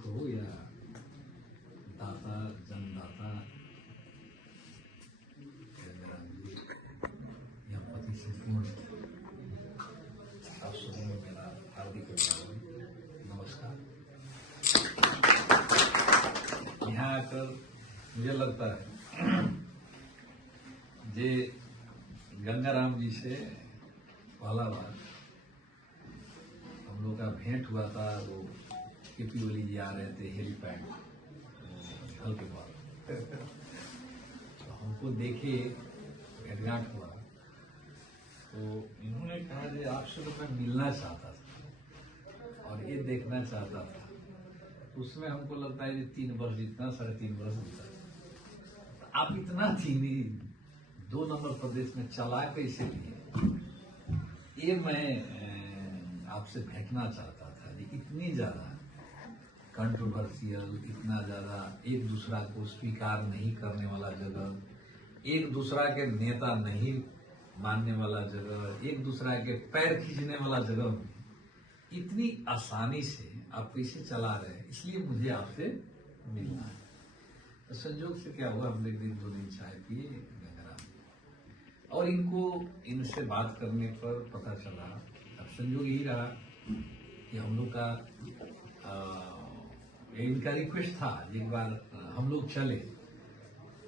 नायक हो या दाता जन्मदाता गंगाराम जी या पति संपूर्ण, आप सभी में मेरा हार्दिक अभिनंदन, नमस्कार। यहाँ आकर मुझे लगता है जे गंगाराम जी से पहला बार हम लोग का भेंट हुआ था, वो केपी ओली जी आ रहे थे हेलीपैड हल के बाद, तो हमको देखे भेंटघाट हुआ, तो इन्होंने कहा कि आपसे तो मैं मिलना चाहता था और ये देखना चाहता था। उसमें हमको लगता है कि 3 वर्ष जितना 3.5 वर्ष होता, आप इतना चीनी 2 नंबर प्रदेश में चला कैसे लिए, ये मैं आपसे भेंटना चाहता था। इतनी ज्यादा कंट्रोवर्शियल, इतना ज्यादा एक दूसरा को स्वीकार नहीं करने वाला जगह, एक दूसरा के नेता नहीं मानने वाला जगह, एक दूसरा के पैर खींचने वाला जगह में इतनी आसानी से आप कैसे चला रहे हैं, इसलिए मुझे आपसे मिलना है। तो संयोग से क्या हुआ, हमने 2 दिन चाय पिए गंगाराम, और इनसे बात करने पर पता चला, अब संयोग यही रहा कि हम लोग का इनका रिक्वेस्ट था एक बार हम लोग चले,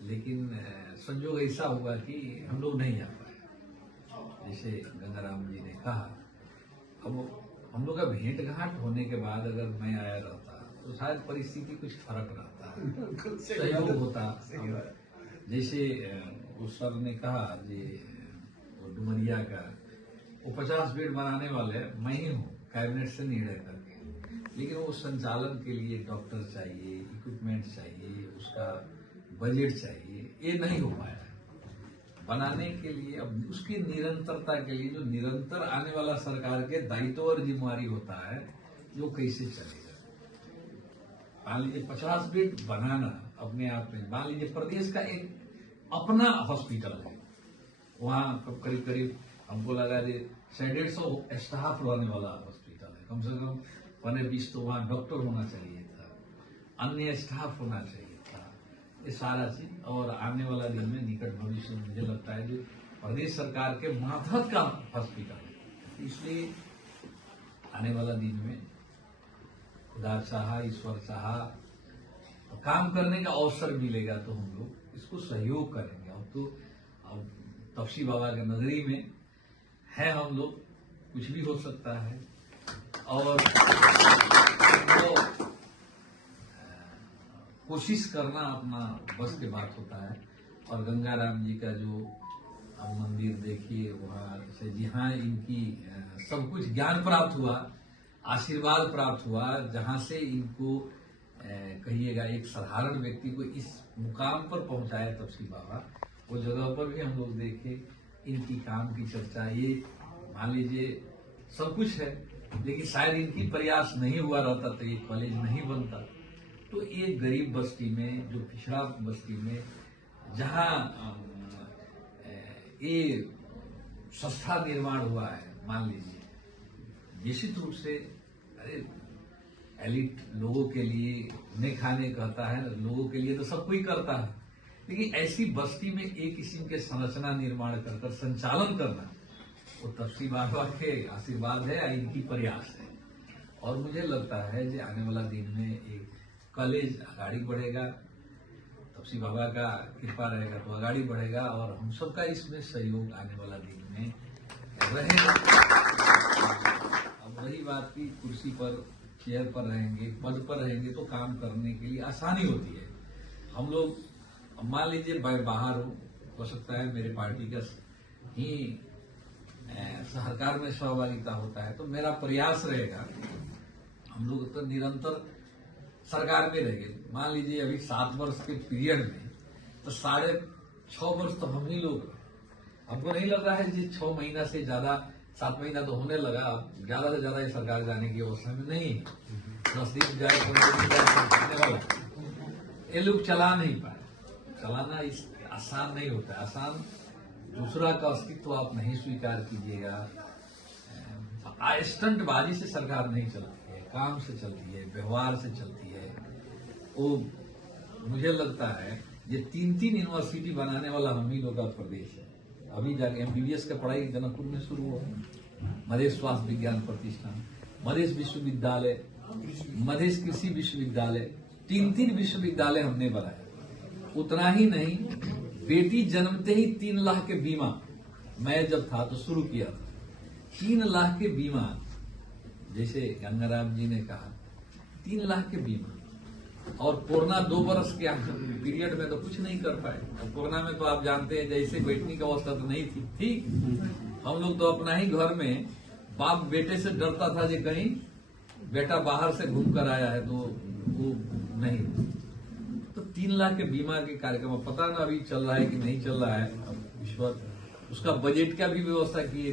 लेकिन संयोग ऐसा हुआ कि हम लोग नहीं आ पाए। जैसे गंगाराम जी ने कहा, अब हम लोग का भेंट घाट होने के बाद अगर मैं आया रहता तो शायद परिस्थिति कुछ फर्क रहता, सहयोग होता। जैसे उस सर ने कहा जी, वो डुमरिया का वो 50 बेड बनाने वाले मैं ही हूँ, कैबिनेट से निर्णय करके, लेकिन वो संचालन के लिए डॉक्टर चाहिए, इक्विपमेंट चाहिए, उसका बजट चाहिए, ये नहीं हो पाया बनाने के लिए। अब उसकी निरंतरता के लिए जो निरंतर आने वाला सरकार के दायित्व और जिम्मेवारी होता है, जो कैसे चलेगा। मान लीजिए 50 बेड बनाना अपने आप में, मान लीजिए प्रदेश का एक अपना हॉस्पिटल है, वहाँ करीब हमको लगा 150 स्टाफ रहने वाला हॉस्पिटल है, कम से कम 15-20 तो वहाँ डॉक्टर होना चाहिए था, अन्य स्टाफ होना चाहिए था, ये सारा चीज। और आने वाला दिन में निकट भविष्य में मुझे लगता है जो प्रदेश सरकार के मातहत का हॉस्पिटल है, इसलिए आने वाला दिन में खुदा चाहा, ईश्वर चाहा, तो काम करने का अवसर मिलेगा तो हम लोग इसको सहयोग करेंगे। अब तपसी बाबा के नगरी में है हम लोग, कुछ भी हो सकता है, और तो कोशिश करना अपना बस के बात होता है। और गंगाराम जी का जो अब मंदिर देखिए, वहाँ से जहाँ इनकी सब कुछ ज्ञान प्राप्त हुआ, आशीर्वाद प्राप्त हुआ, जहाँ से इनको कहिएगा एक साधारण व्यक्ति को इस मुकाम पर पहुंचाया तपसी बाबा, वो जगह पर भी हम लोग देखे इनकी काम की चर्चा। ये मान लीजिए सब कुछ है, लेकिन शायद इनकी प्रयास नहीं हुआ रहता तो ये कॉलेज नहीं बनता। तो ये गरीब बस्ती में, जो पिछड़ा बस्ती में, जहाँ ये संस्था निर्माण हुआ है, मान लीजिए निश्चित रूप से अरे एलिट लोगों के लिए नहीं खाने कहता है, लोगों के लिए तो सब कोई करता है, लेकिन ऐसी बस्ती में एक किस्म के संरचना निर्माण कर संचालन करना, वो तपसी बाबा के आशीर्वाद है, इनकी प्रयास है। और मुझे लगता है कि आने वाला दिन में एक कॉलेज आगाड़ी बढ़ेगा, तपसी बाबा का कृपा रहेगा तो आगाड़ी बढ़ेगा, और हम सबका इसमें सहयोग आने वाला दिन में रहेगा। अब रही बात की कुर्सी पर, चेयर पर रहेंगे, पद पर रहेंगे तो काम करने के लिए आसानी होती है। हम लोग मान लीजिए बाहर हो सकता है मेरे पार्टी का ही सरकार में सहभागिता होता है, तो मेरा प्रयास रहेगा हम लोग तो निरंतर सरकार में रहेंगे। मान लीजिए अभी 7 वर्ष के पीरियड में तो 6.5 वर्ष तो हम ही लोग, हमको नहीं लग रहा है जी 6 महीना से ज्यादा, 7 महीना तो होने लगा, ज्यादा से ज्यादा ये सरकार जाने की अवस्था में नहीं, 10 दिन जाए, 15 दिन जाए, ये लोग चला नहीं पाए। चलाना इस आसान नहीं होता है, आसान दूसरा का अस्तित्व आप नहीं स्वीकार कीजिएगा। स्टंटबाजी से सरकार नहीं चलती है, काम से चलती है, व्यवहार से चलती है। वो मुझे लगता है ये 3-3 यूनिवर्सिटी बनाने वाला हम ही लोग का प्रदेश है। अभी जाके एमबीबीएस का पढ़ाई जनकपुर में शुरू हुआ, मधेश स्वास्थ्य विज्ञान प्रतिष्ठान, मधेश विश्वविद्यालय, मधेश कृषि विश्वविद्यालय, 3-3 विश्वविद्यालय हमने बनाए। उतना ही नहीं, बेटी जन्मते ही 3 लाख के बीमा मैं जब था तो शुरू किया था। 3 लाख के बीमा, जैसे गंगाराम जी ने कहा 3 लाख के बीमा। और कोरोना 2 बरस के पीरियड में तो कुछ नहीं कर पाए। और कोरोना में तो आप जानते हैं जैसे बैठने की अवस्था तो नहीं थी, ठीक। हम लोग तो अपना ही घर में बाप बेटे से डरता था कि कहीं बेटा बाहर से घूम कर आया है तो वो नहीं। तो 3 लाख के बीमा के कार्यक्रम पता ना अभी चल रहा है कि नहीं चल रहा है। अब ईश्वर उसका बजट का भी व्यवस्था किए